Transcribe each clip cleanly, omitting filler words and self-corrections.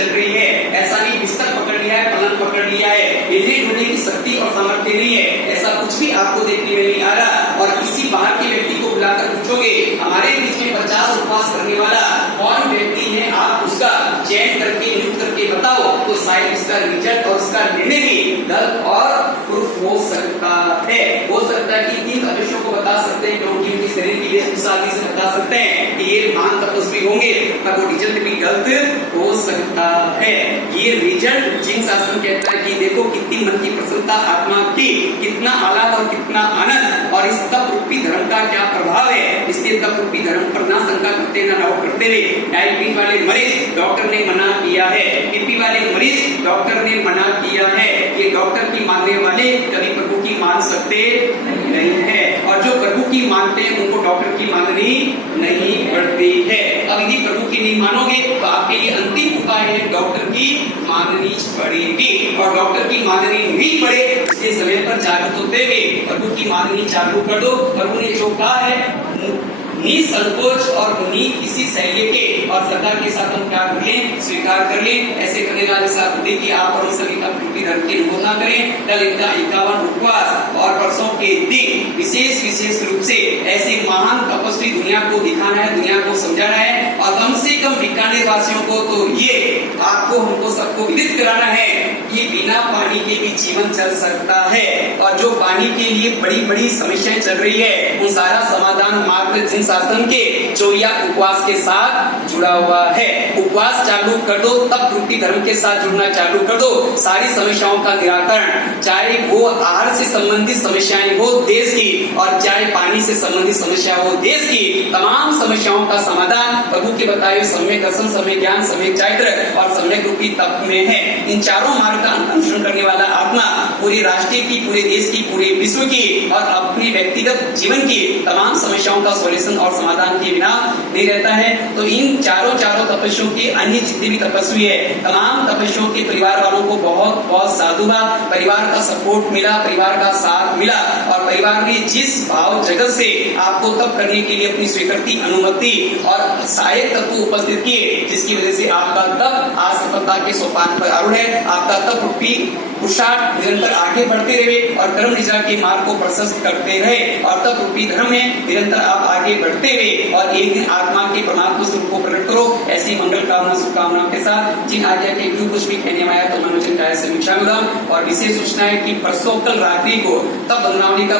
चल रही है, ऐसा नहीं बिस्तर पकड़ लिया है, पलंग पकड़ लिया है, हिलने डुलने की शक्ति और सामर्थ्य नहीं है, ऐसा कुछ भी आपको देखने में नहीं आ रहा। और किसी बाहर के व्यक्ति को बुलाकर पूछोगे हमारे बीच में 50 उपवास करने वाला कौन व्यक्ति है, आप उसका चयन करके नियुक्त करके बताओ, तो शायद उसका रिजल्ट और उसका निर्णय भी गलत और प्रूफ हो सकता है। हो सकता है कि 3 तपस्वियों को बता सकते हैं, क्योंकि उनकी शरीर की वेशभूषा आदि से बता सकते हैं कि ये महान तपस्वी होंगे, पर वो रिजल्ट भी गलत हो सकता है। ये रिजल्ट जिन शासन कहता है कि देखो कितनी मन की प्रसन्नता, आत्मा की कितना आह्लाद और कितना आनंद, और इस तप रूपी धर्म का क्या प्रभाव है। इसलिए तप रूपी धर्म पर ना शंका करते ना डाउट करते हुए, डायबिटीज वाले मरीज डॉक्टर ने मना किया है, बीपी वाले मरीज डॉक्टर ने मना किया है, ये डॉक्टर की मानने वाले कभी प्रभु की मान सकते नहीं है, और जो प्रभु की मानते हैं उनको डॉक्टर की माननी नहीं पड़ती है। अब यदि प्रभु की नहीं मानोगे तो आपके लिए अंतिम उपाय है डॉक्टर की माननी पड़ेगी, और डॉक्टर की माननी नहीं पड़े इसलिए समय पर जागरूक होते हुए प्रभु की माननी चालू कर दो। प्रभु ने जो कहा है निसंकोच और किसी शैली के और श्रद्धा के साथ हम क्या कर लें, स्वीकार कर लें। ऐसे करने वाले साथ कि आप और सभी का रूपी धर्म की अनुमोदना करें। कल इनका 51 उपवास और परसों के दिन विशेष रूप से ऐसे महान तपस्वी दुनिया को दिखाना है, दुनिया को समझाना है, और कम से कम बीकानेर वासियों को तो ये आपको हमको सबको विदित कराना है कि बिना पानी के भी जीवन चल सकता है, और जो पानी के लिए बड़ी बड़ी समस्याएं चल रही है उन सारा समाधान मात्र जिन शासन के चौया उपवास के साथ जुड़ा हुआ है। उपवास चालू कर दो, तब रूपी धर्म के साथ जुड़ना चालू कर दो, सारी समस्याओं का निराकरण, चाहे वो आहार से संबंधित समस्याएं हो देश की, और चाहे पानी से संबंधित समस्या हो देश की, तमाम समस्याओं का समाधान प्रभु के बताए हुए सम्यक दर्शन, सम्यक ज्ञान, सम्यक चारित्र और सम्यक रूपी तप में है। इन चारों मार्ग का अनुसरण करने वाला आत्मा पूरे राष्ट्र की, पूरे देश की, पूरे विश्व की और अपने व्यक्तिगत जीवन की तमाम समस्याओं का सॉल्यूशन और समाधान के बिना नहीं रहता है। तो इन चारों तपस्वियों के अन्य जितने भी तपस्वी है, तमाम तपस्वियों के परिवार वालों को बहुत बहुत साधुवाद, परिवार का सपोर्ट मिला, परिवार का साथ मिला, और परिवार ने जिस भाव जगत से आपको तप करने के लिए अपनी स्वीकृति, अनुमति और सहायक तत्व उपस्थित किए, जिसकी वजह से आपका तप आज सफलता के सोपान पर आरूढ़ है। आपका तप रूपी पुरुषार्थ निरंतर आगे बढ़ते रहे और कर्म निजा के मार्ग को प्रशस्त करते रहे, और तप रूपी धर्म में निरंतर आप आगे बढ़ते रहे और एक दिन आत्मा के परमात्मा स्वरूप को प्रकट करो। ऐसी मंगल कामना शुभकामनाओं के साथ जिन आज्ञा के जो कुछ भी कहने में आया तो मनोचन का समीक्षा में। और विशेष सूचना है कि परसों कल रात्रि को तप बंदनावली का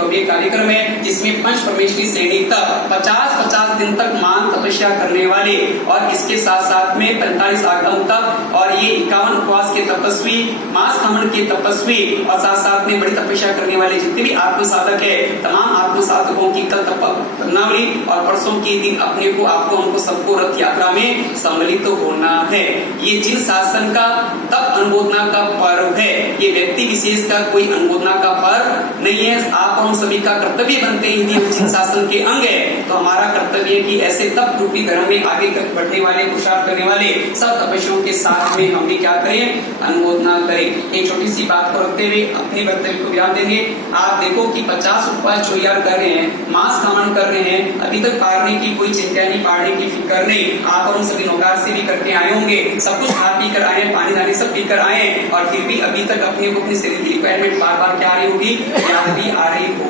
भव्य कार्यक्रम है, जिसमें पंच परमेश्वरी श्रेणी तक 50 दिन तक मान तपस्या करने वाले, और इसके साथ में 45 आगम तप, और ये 51 उपवास के तपस्वी, मास खमन के तपस्वी, और साथ में बड़ी तपस्या करने वाले जितने भी आत्म साधक है, तमाम आत्म साधकों की कल तपनावली और परसों के दिन अपने को, आपको, हमको सबको रथ यात्रा में सम्मिलित होना है। ये जिन शासन का तप अनुमोदना का पर्व है, ये व्यक्ति विशेष का कोई अनुमोदना का पर्व नहीं है। आप हम सभी का कर्तव्य बनते हैं, यदि जिन शासन के अंग है तो हमारा कर्तव्य है कि ऐसे तप रूपी धर्म में आगे तक बढ़ने वाले, पुरुषार्थ करने वाले सब तपस्वियों के साथ में हम भी क्या करें, अनुमोदना करें। एक छोटी सी बात को रखते हुए अपने वक्तव्य को ध्यान देंगे। आप देखो कि 50 उपवास चौयार कर रहे हैं, मास खमन कर रहे हैं, अभी तक पारने की कोई चिंता नहीं, पारने की फिक्र नहीं। आप और सभी नौकार से भी करके आए होंगे, सब कुछ खा पी कर आए, पानी दानी सब पी कर आए, और फिर भी अभी तक अपने को अपनी शरीर की रिक्वायरमेंट बार क्या आ रही होगी, याद भी आ रही होगी।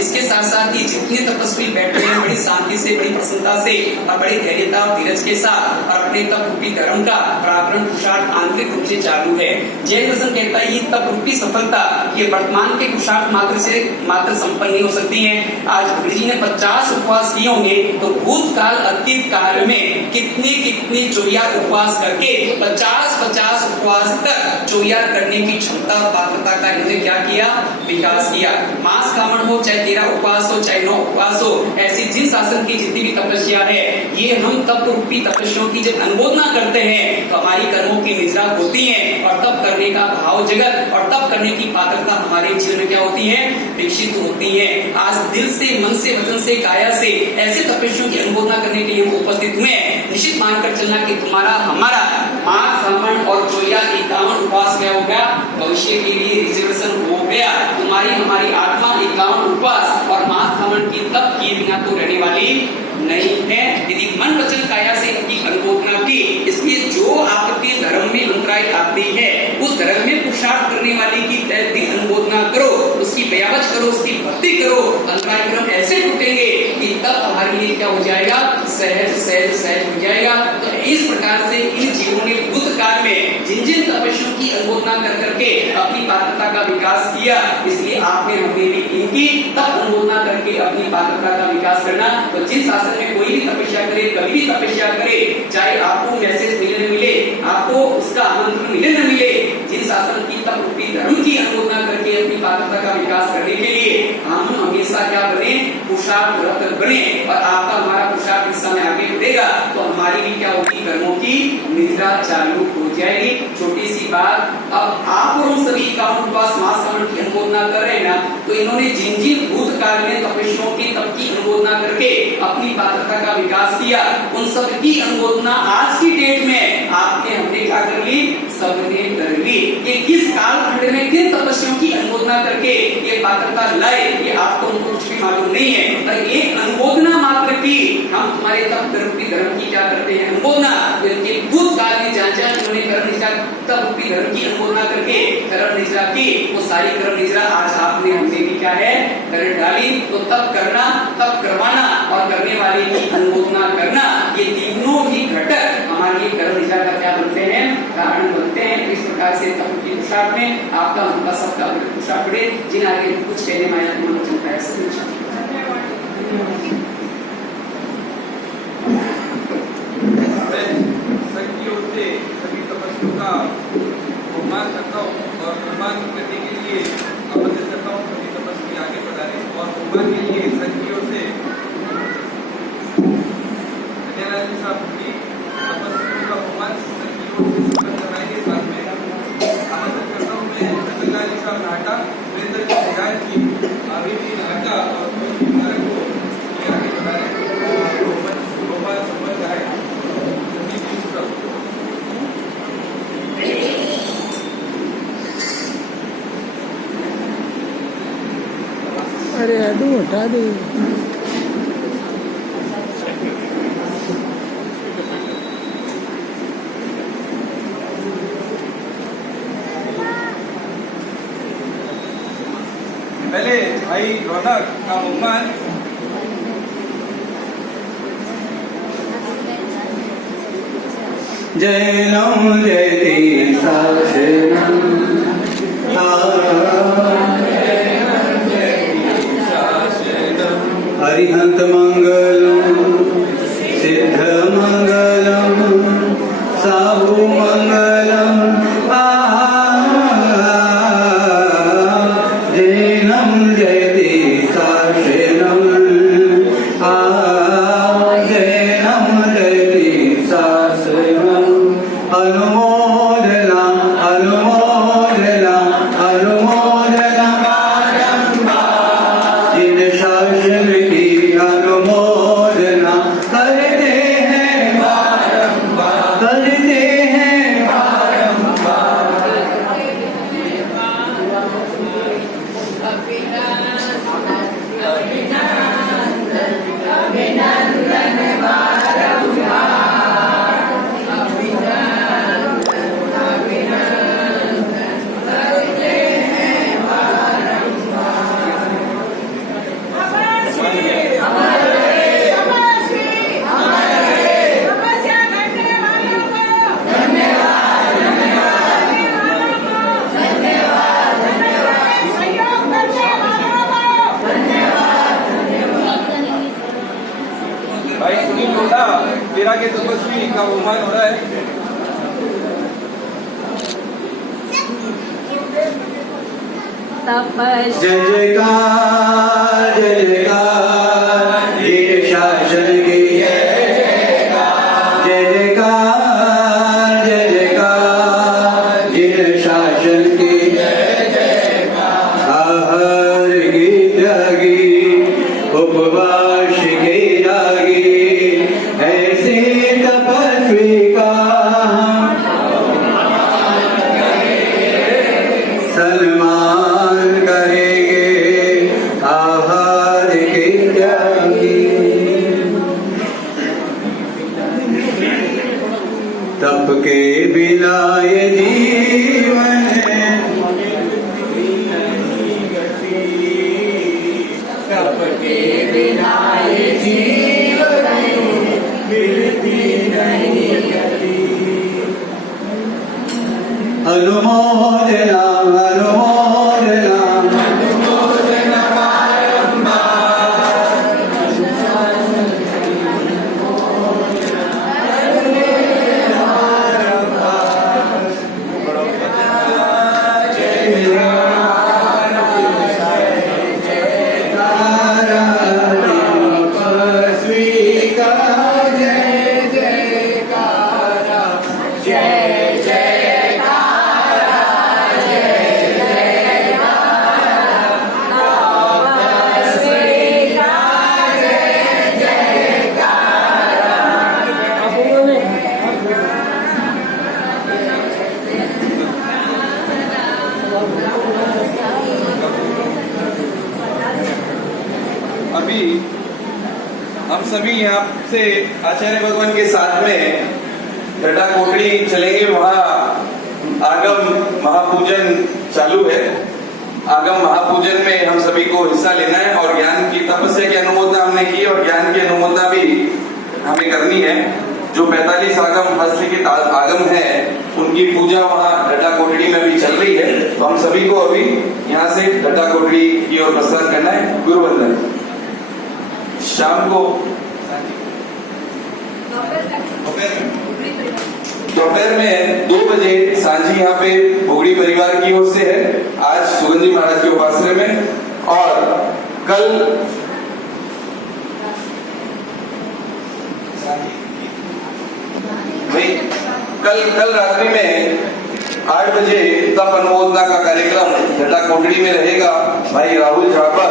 इसके साथ ही जितने तपस्वी बैठे हैं बड़ी शांति से, बड़ी प्रसन्नता से और बड़ी धैर्यता और धीरज के साथ, और अपने तप रूपी धर्म का पराक्रम पुरुषार्थ आंतरिक रूप से चालू है। जैन दर्शन कहता है ये तप रूपी सफलता ये वर्तमान के पुरुषार्थ मात्र संपन्न नहीं हो सकती है। आज गुरु जी ने 50 उपवास किए होंगे, तो भूतकाल अतीत काल में कितने चौयार उपवास करके 50 उपवास तक चौयार करने की क्षमता पात्रता का इन्होंने क्या किया, विकास किया। मास कामन हो, चाहे 13 उपवास हो, चाहे 9 उपवास हो, ऐसी जिन शासन की जितनी भी तपस्या है, ये हम तप रूपी तपस्याओं की जब अनुमोदना करते हैं तो हमारी कर्मों की निजरा होती है, और तप करने का भाव जगत और तप करने की पात्रता हमारे जीवन में क्या होती है, विकसित होती है। आज दिल से, मन से, वचन से, काया से ऐसे तपस्याओं की अनुमोदना करने के लिए हम उपस्थित हुए हैं। निश्चित मानकर चलना कि तुम्हारा हमारा मास खमन और चौयार 51 उपवास क्या हो गया, भविष्य के लिए रिजर्वेशन हो गया। तुम्हारी हमारी आत्मा 51 उपवास और मास खमन की तप किए बिना तो रहने वाली नहीं है। यदि मन वचन काया से इनकी अनुमोदना की, इसलिए जो आपके बुराई आती है, उस धर्म में पुरुषार्थ करने वाले की तय अनुमोदना करो, उसकी बयावच करो, उसकी भक्ति करो, अंतराय क्रम ऐसे टूटेंगे कि तब हमारे लिए क्या हो जाएगा, सहज सहज सहज हो जाएगा। तो इस प्रकार से इन जीवों ने बुद्ध काल में जिन जिन तपस्वियों की अनुमोदना कर करके अपनी पात्रता का विकास किया, इसलिए आपने हमने भी इनकी तब अनुमोदना करके अपनी पात्रता का विकास करना। तो जिस शासन में कोई भी तपस्या करे, कभी भी तपस्या करे, चाहे आपको मैसेज मिले न मिले, आपको उसका आमंत्रण मिले न मिले, जिन शासन की तप रूपी धर्म की अनुमोदना करके अपनी पात्रता का विकास करने के लिए हम हमेशा क्या बने, पुरुषार्थरत बने। और आपका हमारा पुरुषार्थ इस समय आगे बढ़ेगा तो हमारी भी क्या होगी, कर्मों की निद्रा चालू हो जाएगी। छोटी सी बात, अब आप और हम सभी कामों उपवास मास कामों की अनुमोदना कर रहे हैं ना, तो इन्होंने जिन जिन भूत काल में तपस्वियों की तप की अनुमोदना करके अपनी पात्रता का विकास किया, उन सब की अनुमोदना आज की डेट में आपने हमने क्या कर ली, सबने कर ली। ये किस कालखंड में किन तपस्वियों की अनुमोदना करके ये पात्रता लाए, ये आपको उनको कुछ भी मालूम नहीं है। पर एक अनुमोदना मात्र की हम तुम्हारे तप धर्म की क्या करते हैं, अनुमोदना। बल्कि भूत काल में जहाँ जहाँ उन्होंने कर्म निष्ठा तप रूपी धर्म की अनुमोदना करके कर्म निष्ठा की, वो सारी कर्म निष्ठा आज आपने हमने भी क्या है, कर डाली। तो तप करना, तप करवाना और करने वाले की अनुमोदना करना, ये तीनों ही घटक हमारे लिए कर्म निष्ठा का क्या बनते हैं, कारण बनते हैं। इस प्रकार से तप की पुरुषार्थ में आपका उनका सबका पुरुषार्थ बढ़े। जिन आगे कुछ कहने में आया मन चलता है सब से सभी तपस्वियों का सम्मान करता हूँ और सम्मान करने के लिए आमंत्रित करता हूँ सभी तपस्वी आगे बढ़ाने और सम्मान के लिए संघियों से सत्यानारायण साहब की तपस्वियों का सम्मान संघियों से सम्मान करवाएंगे। साथ में आमंत्रित करता हूँ मैं रतनलाल साहब नाटा, सुरेंद्र सिंह की अभी भी नाटा और को आगे बढ़ा रहे रोमा संबंध है। अरे अडू हटा दे। पहले भाई रौनक का मुम्मान जैनम जयति शासनम हरिहंत मंगलम सिद्ध मंगलम साहु मंगलम जैनम जयति शासनम जैनम जयति शासनम अनुमोदना अनुमोदना अनुमोदना जिन शासन की अनुमोदना करते हैं करते हैं भाई सुनील लोढ़ा तेरा के तपस्वी का बहुमान हो रहा है। जय जयकार जय जयकार ये शासन की जय जयकार जय जयकार ये शासन की जय जयकार आहार की त्यागी उपवास की त्यागी ऐसे तपस्वी का सन्मान करेंगे आहार की त्यागी बिना ये जीवन सबके बिना ये जीवन मिलती नहीं गति। अनुमोदना अनुमोदना अनुमोदना अभी हम सभी यहाँ से आचार्य भगवान के साथ में गड्ढा कोटड़ी चलेंगे। वहाँ आगम महापूजन चालू है। आगम महापूजन में हम सभी को हिस्सा लेना है और ज्ञान की तपस्या की अनुमोदना हमने की और ज्ञान की अनुमोदना भी हमें करनी है। जो 45 आगम हस्तलिखित आगम है उनकी पूजा वहाँ गड्ढा कोटड़ी में भी चल रही है। तो हम सभी को अभी यहाँ से गड्ढा कोटड़ी की ओर प्रस्थान करना है। गुरु वंदन। शाम को दोपहर में 2 बजे सांझी यहाँ पे भोगड़ी परिवार की ओर से है। आज सुगंधी महाराज के उपासने में और कल रात्रि में 8 बजे तप अनुमोदना का कार्यक्रम गड्ढा कोटड़ी में रहेगा। भाई राहुल झापर